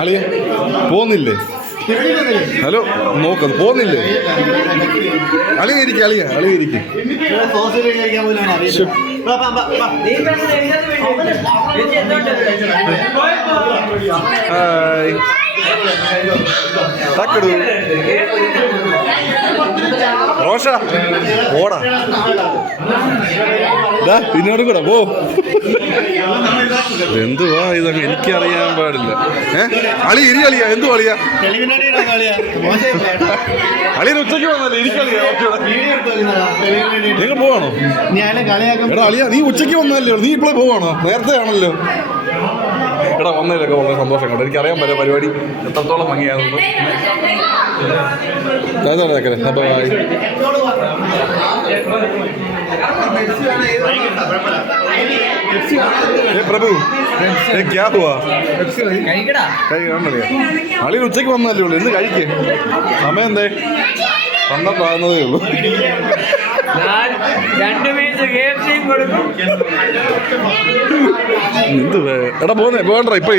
അളിയ പോന്നില്ലേ? ഹലോ നോക്ക് പോന്നില്ലേ? അളിയിരിക്കും അളിയിരിക്കും. റോഷ ഓടാ പിന്നോട് കൂടെ പോ. എന്തുവാ ഇതങ്ങ് എനിക്കറിയാൻ പാടില്ല. അളി ഇരി അളിയാ. എന്തു അളിയാ? അളിയന് ഉച്ചയ്ക്ക് വന്നല്ലേ എനിക്കറിയാ. നിങ്ങൾ പോവാണോ? എടാ അളിയാ നീ ഉച്ചയ്ക്ക് വന്നല്ലേ? നീ ഇപ്പോഴേ പോവാണോ? നേരത്തെ ആണല്ലോ. എടാ വന്നതിലൊക്കെ വളരെ സന്തോഷം കേട്ടോ. എനിക്കറിയാൻ പറ്റില്ല പരിപാടി എത്രത്തോളം ഭംഗിയാകുന്നു. പ്രഭു അളിയിൽ ഉച്ചയ്ക്ക് വന്നല്ലേ ഉള്ളൂ. എന്ന് കഴിക്കേ. സമയം എന്തേ? 12 ആകുന്നതേ ഉള്ളൂ. എന്ത് എടാ പോന്നേ പോകണ്ട ഇപ്പൊ